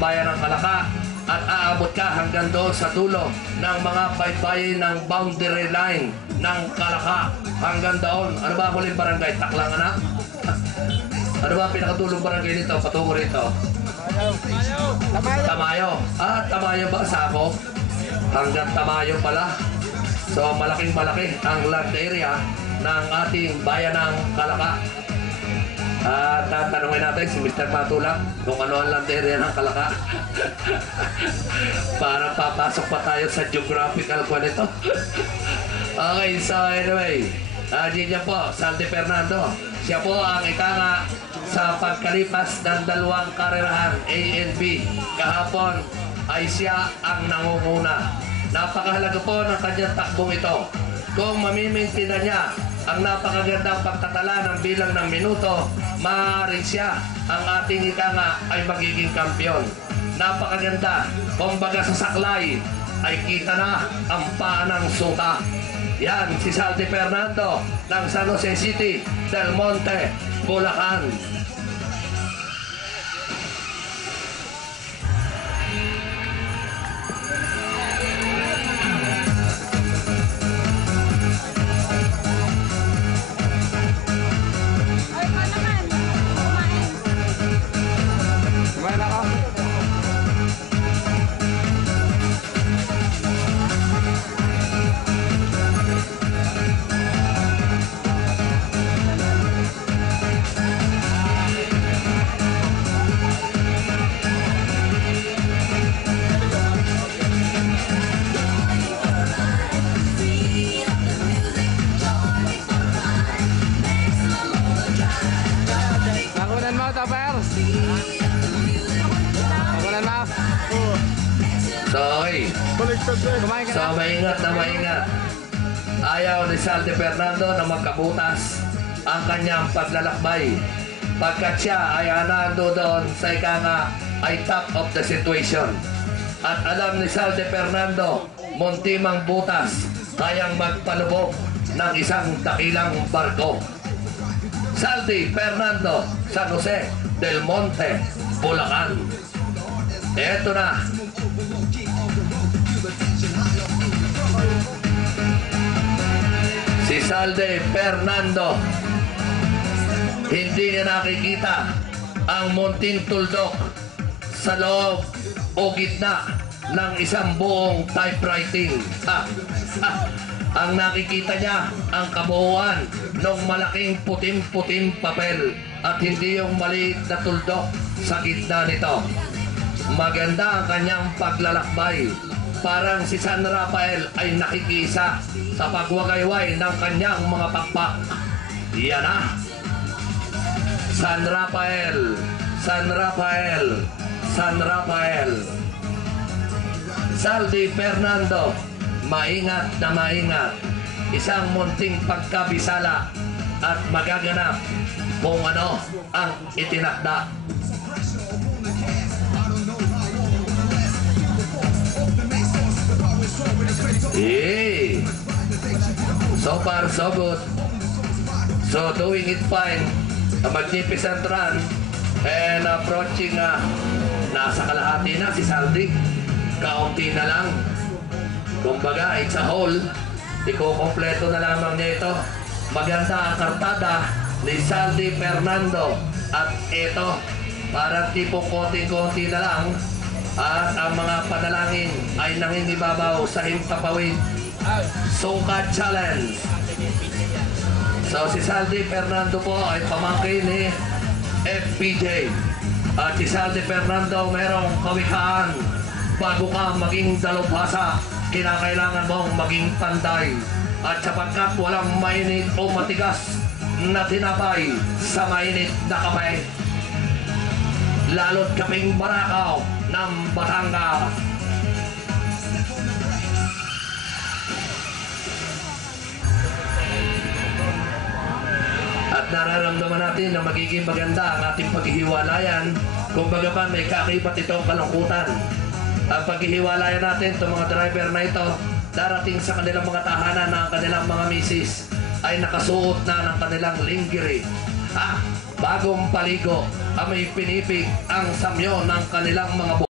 bayan ng Kalaka at aabot ka hanggang doon sa dulo ng mga baybayin ng boundary line ng Kalaka hanggang doon. Ano ba huling barangay? Taklang anak? Ano ba pinakatulong barangay nito? Patungo rito? Tamayo. Tamayo ba? Sakop? Hanggang Tamayo pala. So malaking-malaki ang land area ng ating bayan ng Kalaka. At tatanungin natin si Mr. Patulak kung ano ang land area ng Kalaka. Para papasok pa tayo sa geographical ko nito. Okay, so anyway, diyan po, Saldi Fernando. Siya po ang ikanga sa pagkalipas ng 2 karerahan A and B. Kahapon ay siya ang nangunguna. Napakahalaga po ng kanyang takbong ito. Kung mamimintina niya ang napakagandang pagtatala ng bilang ng minuto, maaaring siya ang ating ikanga ay magiging kampiyon. Napakaganda. Kumbaga sa saklay ay kita na ang paa ng suka. Yan, si Saldi Fernando ng San Jose City, Del Monte, Bulacan. So maingat na maingat. Ayaw ni Saldi Fernando na magkabutas ang kanyang paglalakbay. Pagkat siya ay anando doon sa ikanga ay top of the situation. At alam ni Saldi Fernando, muntimang butas kayang magpalubog ng isang dakilang barko. Saldi Fernando, San Jose, Del Monte, Bulacan. Eto na. Si Saldi Fernando, hindi niya nakikita ang munting tuldok sa loob o gitna ng isang buong typewriting. Ang nakikita niya ang kabuuan ng malaking puting-puting papel at hindi yung maliit na tuldok sa gitna nito. Maganda ang kanyang paglalakbay. Parang si San Rafael ay nakikisa sa pagwagayway ng kanyang mga pakpak. Yan na. San Rafael, San Rafael, San Rafael. Saldi Fernando, maingat na maingat. Isang munting pagkabisala at magaganap kung ano ang itinakda. Hey. So far, so good. So doing it fine. A magnificent run. And approaching, nasa kalahati na si Saldi. Kaunti na lang. Kumbaga, it's a whole. Iko-kompleto na lamang niya ito. Maganda ang kartada ni Saldi Fernando. At ito, parang tipong konti-konti na lang. At ang mga panalangin ay nangingibabaw sa himpapawid. Suka Challenge. So si Saldi Fernando po ay pamangkin ni FPJ. At si Saldi Fernando merong kawikaan. Bago ka maging dalubhasa, kinakailangan mong maging panday. At sapagkat walang mainit o matigas na tinapay sa mainit na kamay, lalo't kaming Barakaw ng Batangas. At nararamdaman natin na magiging maganda ang ating paghihiwalayan. Kung baga pa may kakibat itong kalungkutan. Ang paghihiwalayan natin, itong mga driver na ito, darating sa kanilang mga tahanan na ang kanilang mga misis ay nakasuot na ng kanilang lingerie. Bagong paligo, amoy pinipig ang samyo ng kanilang mga